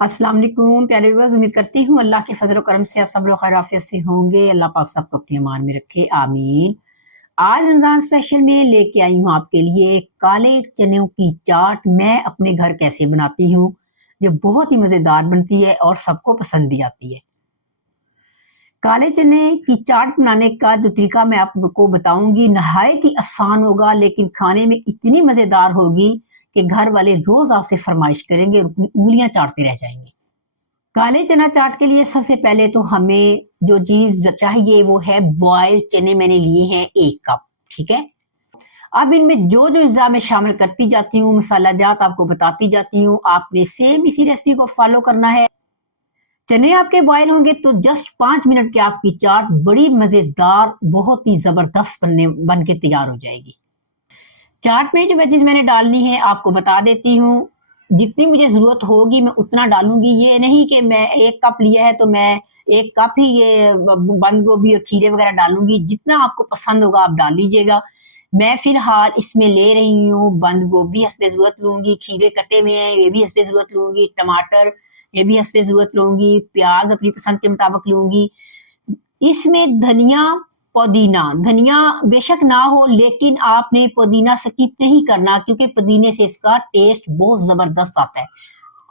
अस्सलाम वालेकुम प्यारे व्यूअर्स, उम्मीद करती हूँ अल्लाह के फजल करम से आप सब लोग खैर आफियत से होंगे। अल्लाह पाक सबको अपनी अमान में रखे, आमीन। आज रमजान स्पेशल में लेके आई हूँ आपके लिए काले चनों की चाट। मैं अपने घर कैसे बनाती हूँ, जो बहुत ही मज़ेदार बनती है और सबको पसंद भी आती है। काले चने की चाट बनाने का जो तरीका मैं आपको बताऊंगी, नहायत ही आसान होगा, लेकिन खाने में इतनी मज़ेदार होगी कि घर वाले रोज आपसे फरमाइश करेंगे और अपनी उंगलियां चाटते रह जाएंगे। काले चना चाट के लिए सबसे पहले तो हमें जो चीज चाहिए वो है बॉयल चने। मैंने लिए हैं 1 कप। ठीक है। अब इनमें जो जो अज्जा मैं शामिल करती जाती हूँ, मसाला जात आपको बताती जाती हूँ, आपने सेम इसी रेसिपी को फॉलो करना है। चने आपके बॉयल होंगे तो जस्ट 5 मिनट के आपकी चाट बड़ी मजेदार, बहुत ही जबरदस्त बन के तैयार हो जाएगी। चाट में जो वेजीज मैंने डालनी है आपको बता देती हूँ। जितनी मुझे ज़रूरत होगी मैं उतना डालूँगी। ये नहीं कि मैं 1 कप लिया है तो मैं 1 कप ही ये ब बंद गोभी और खीरे वग़ैरह डालूँगी। जितना आपको पसंद होगा आप डाल लीजिएगा। मैं फ़िलहाल इसमें ले रही हूँ बंद गोभी हस्बे ज़रूरत लूँगी, खीरे कटे हुए हैं ये भी हस्बे ज़रूरत लूँगी, टमाटर ये भी हस्बे ज़रूरत लूँगी, प्याज़ अपनी पसंद के मुताबिक लूँगी। इसमें धनिया, पुदीना, धनिया बेशक ना हो लेकिन आपने पुदीना स्किप नहीं करना, क्योंकि पुदीने से इसका टेस्ट बहुत ज़बरदस्त आता है।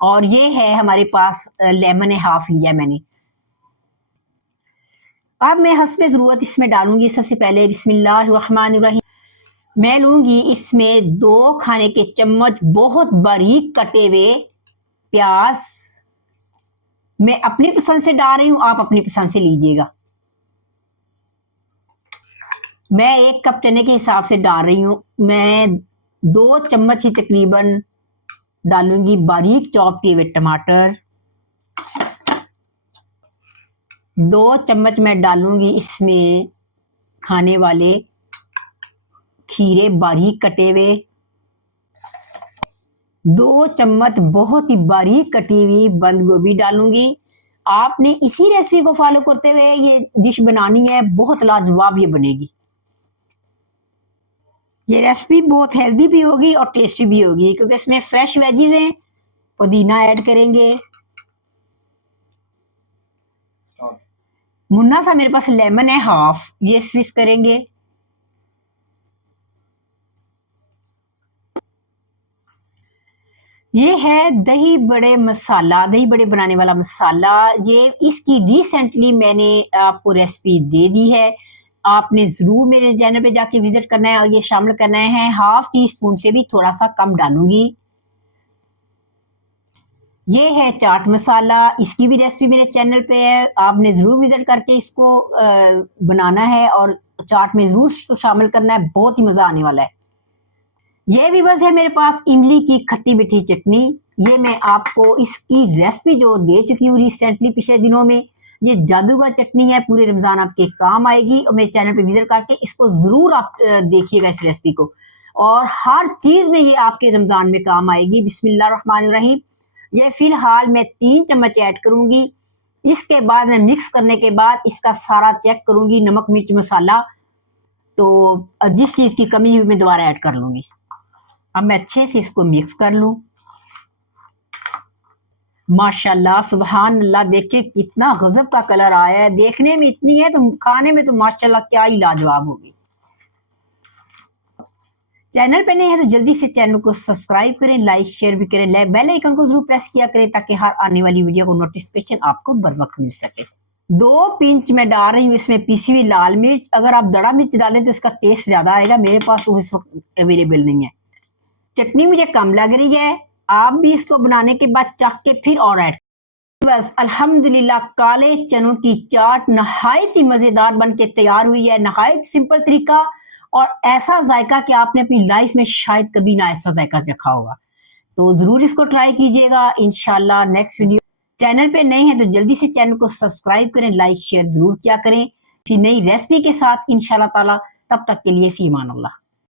और ये है हमारे पास लेमन है, हाफ लिया मैंने। अब मैं हस्बे ज़रूरत इसमें डालूंगी। सबसे पहले बिस्मिल्लाहिर्रहमानिर्रहीम मैं लूंगी इसमें 2 खाने के चम्मच बहुत बारीक कटे हुए प्याज। मैं अपनी पसंद से डाल रही हूँ, आप अपनी पसंद से लीजिएगा। मैं 1 कप चने के हिसाब से डाल रही हूँ। मैं 2 चम्मच ही तकरीबन डालूंगी बारीक चॉप किए हुए टमाटर। 2 चम्मच मैं डालूंगी इसमें खाने वाले खीरे बारीक कटे हुए। 2 चम्मच बहुत ही बारीक कटी हुई बंद गोभी डालूंगी। आपने इसी रेसिपी को फॉलो करते हुए ये डिश बनानी है, बहुत लाजवाब ये बनेगी। ये रेसिपी बहुत हेल्दी भी होगी और टेस्टी भी होगी, क्योंकि इसमें फ्रेश वेजीज हैं। पुदीना ऐड करेंगे, मुन्ना सा मेरे पास लेमन है हाफ, ये स्विच करेंगे। ये है दही बड़े मसाला, दही बड़े बनाने वाला मसाला। ये इसकी रिसेंटली मैंने आपको रेसिपी दे दी है। आपने जरूर मेरे चैनल पे जाके विजिट करना है और ये शामिल करना है। हाफ टी स्पून से भी थोड़ा सा कम डालूंगी। ये है चाट मसाला, इसकी भी रेसिपी मेरे चैनल पे है। आपने ज़रूर विज़िट करके इसको बनाना है और चाट में ज़रूर इसको शामिल करना है, बहुत ही मज़ा आने वाला है। ये भी बस है मेरे पास इमली की खट्टी मीठी चटनी। ये मैं आपको इसकी रेसिपी जो दे चुकी हूँ रिसेंटली पिछले दिनों में। ये जादूगर चटनी है, पूरे रमज़ान आपके काम आएगी और मेरे चैनल पे विज़िट करके इसको ज़रूर आप देखिएगा इस रेसिपी को, और हर चीज़ में ये आपके रमज़ान में काम आएगी। बिस्मिल्लाहिर्रहमानिर्रहीम ये फ़िलहाल मैं 3 चम्मच ऐड करूँगी। इसके बाद मैं मिक्स करने के बाद इसका सारा चेक करूँगी, नमक मिर्च मसाला। तो जिस चीज़ की कमी हुई मैं दोबारा ऐड कर लूँगी। अब मैं अच्छे से इसको मिक्स कर लूँ। माशाल्लाह सुभान अल्लाह, देखिए कितना गजब का कलर आया है। देखने में इतनी है तो खाने में तो माशाल्लाह क्या ही लाजवाब होगी। चैनल पे नहीं है तो जल्दी से चैनल को सब्सक्राइब करें, लाइक शेयर भी करें, बेल आइकन को जरूर प्रेस किया करें ताकि हर आने वाली वीडियो को नोटिफिकेशन आपको बर वक्त मिल सके। 2 पिंच मैं डाल रही हूँ इसमें पीसी हुई लाल मिर्च। अगर आप दड़ा मिर्च डालें तो इसका टेस्ट ज्यादा आएगा, मेरे पास वो इस वक्त अवेलेबल नहीं है। चटनी मुझे कम लग रही है, आप भी इसको बनाने के बाद चख के फिर और ऐड। बस अल्हम्दुलिल्लाह काले चनों की चाट नहायत ही मजेदार बन के तैयार हुई है। नहायत सिंपल तरीका और ऐसा जायका कि आपने अपनी लाइफ में शायद कभी ना ऐसा जायका चखा होगा। तो जरूर इसको ट्राई कीजिएगा। इंशाल्लाह नेक्स्ट वीडियो, चैनल पे नए हैं तो जल्दी से चैनल को सब्सक्राइब करें, लाइक शेयर जरूर किया करें किसी नई रेसिपी के साथ इंशाल्लाह ताला। तब तक के लिए फी अमान अल्लाह।